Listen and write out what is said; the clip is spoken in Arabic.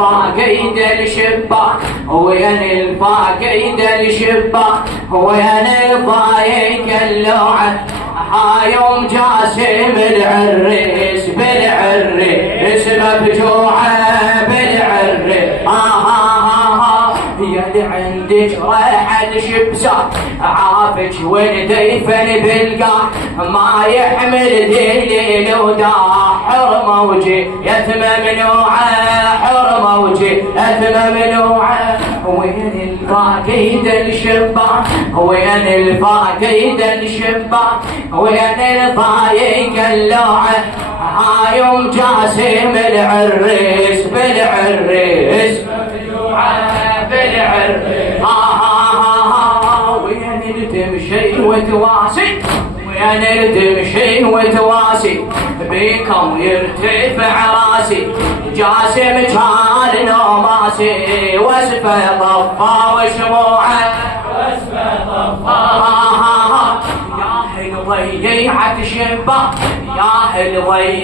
الفاقد الشباك وين الفاقد الشباك وين الفايق اللوعة يوم جاسم العريس بالعريس مفجوعة بالعريس يد عندك رايحة الشبسات عافك ونديفن بالقاع ما يحمل دليل وداع حرمة وجي يتم ممنوعة حرمة وجي يتم ممنوعة وين الفاقد الشباك وين الفاقد الشباك وين الفايق اللوعة يوم جاسم العريس بالعريس بالعريس وين تمشي وتواسي وين تمشي وتواسي بيكم يرتفع راسي جاسم كان نوماسي واسفه طفا وشموعه واسفه طفا يا هل ضيعت شباك يا هل ضيعت